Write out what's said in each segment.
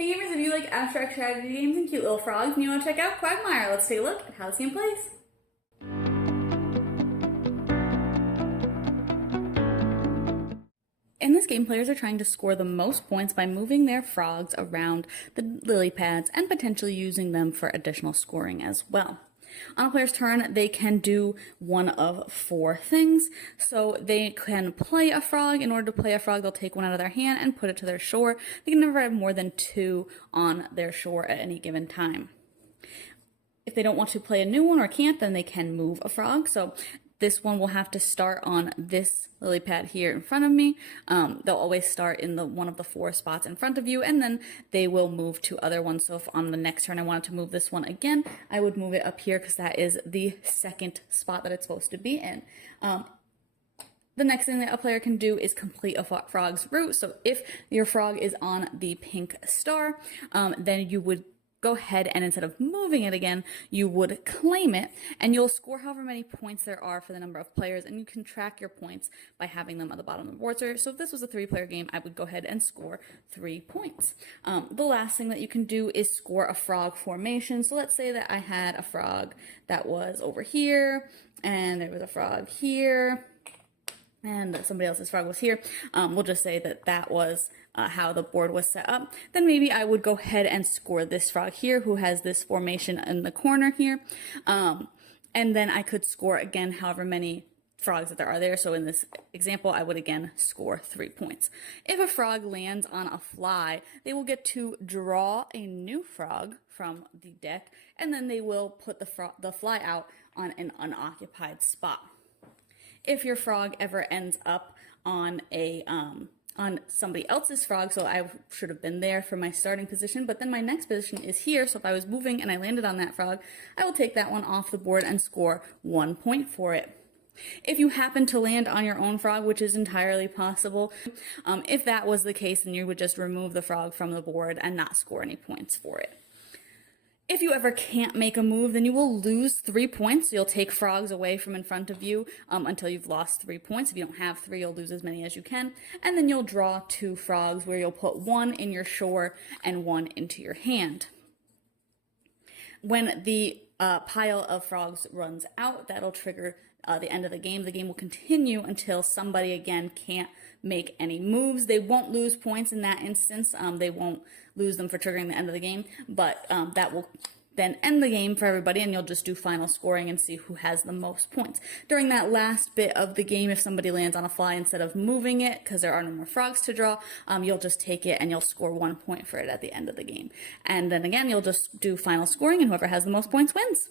Hey gamers, if you like abstract strategy games and cute little frogs and you want to check out Quagmire, let's take a look at how this game plays. In this game, players are trying to score the most points by moving their frogs around the lily pads and potentially using them for additional scoring as well. On a player's turn, they can do one of four things. So they can play a frog. In order to play a frog, they'll take one out of their hand and put it to their shore. They can never have more than two on their shore at any given time. If they don't want to play a new one or can't, then they can move a frog. So this one will have to start on this lily pad here in front of me. They'll always start in one of the four spots in front of you, and then they will move to other ones. So if on the next turn I wanted to move this one again, I would move it up here because that is the second spot that it's supposed to be in. The next thing that a player can do is complete a frog's route. So if your frog is on the pink star, then you would go ahead and instead of moving it again, you would claim it, and you'll score however many points there are for the number of players, and you can track your points by having them at the bottom of the board. So if this was a 3-player game, I would go ahead and score 3 points. The last thing that you can do is score a frog formation. So let's say that I had a frog that was over here, and there was a frog here, and somebody else's frog was here. We'll just say that that was how the board was set up. Then maybe I would go ahead and score this frog here who has this formation in the corner here. And then I could score again however many frogs that there are there. So in this example, I would again score 3 points. If a frog lands on a fly, they will get to draw a new frog from the deck, and then they will put the fly out on an unoccupied spot. If your frog ever ends up on on somebody else's frog, so I should have been there for my starting position, but then my next position is here, so if I was moving and I landed on that frog, I will take that one off the board and score 1 point for it. If you happen to land on your own frog, which is entirely possible, if that was the case, then you would just remove the frog from the board and not score any points for it. If you ever can't make a move, then you will lose 3 points. So you'll take frogs away from in front of you until you've lost 3 points. If you don't have 3, you'll lose as many as you can. And then you'll draw 2 frogs where you'll put 1 in your shore and 1 into your hand. When the pile of frogs runs out, that'll trigger the end of the game. The game will continue until somebody again can't make any moves. They won't lose points in that instance. They won't lose them for triggering the end of the game, but that will then end the game for everybody, and you'll just do final scoring and see who has the most points. During that last bit of the game, if somebody lands on a fly, instead of moving it because there are no more frogs to draw, you'll just take it and you'll score 1 point for it at the end of the game. And then again, you'll just do final scoring, and whoever has the most points wins.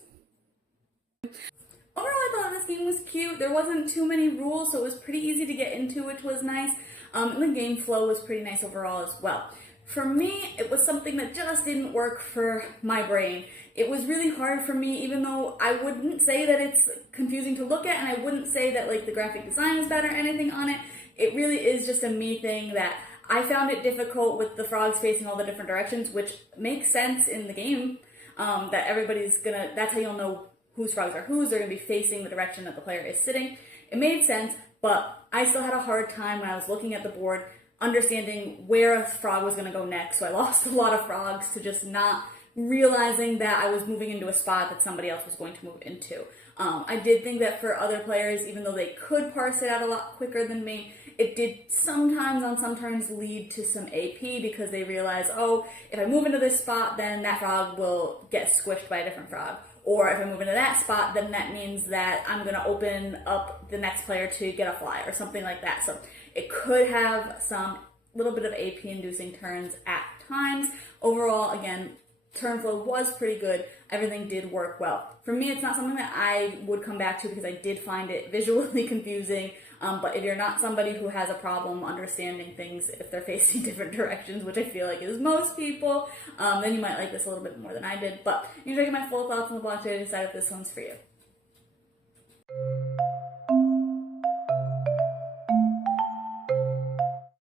Overall, I thought this game was cute. There wasn't too many rules, so it was pretty easy to get into, which was nice. And the game flow was pretty nice overall as well. For me, it was something that just didn't work for my brain. It was really hard for me, even though I wouldn't say that it's confusing to look at, and I wouldn't say that like the graphic design is bad or anything on it. It really is just a me thing that I found it difficult with the frogs facing all the different directions, which makes sense in the game, that that's how you'll know whose frogs are whose. They're going to be facing the direction that the player is sitting. It made sense, but I still had a hard time when I was looking at the board understanding where a frog was going to go next. So I lost a lot of frogs to just not realizing that I was moving into a spot that somebody else was going to move into. I did think that for other players, even though they could parse it out a lot quicker than me, it did sometimes on some turns lead to some AP because they realize, oh, if I move into this spot, then that frog will get squished by a different frog. Or if I move into that spot, then that means that I'm going to open up the next player to get a fly or something like that. So it could have some little bit of AP-inducing turns at times. Overall, again, turn flow was pretty good. Everything did work well. For me, it's not something that I would come back to because I did find it visually confusing. But if you're not somebody who has a problem understanding things if they're facing different directions, which I feel like is most people, then you might like this a little bit more than I did. But you can check my full thoughts on the blog today to decide if this one's for you.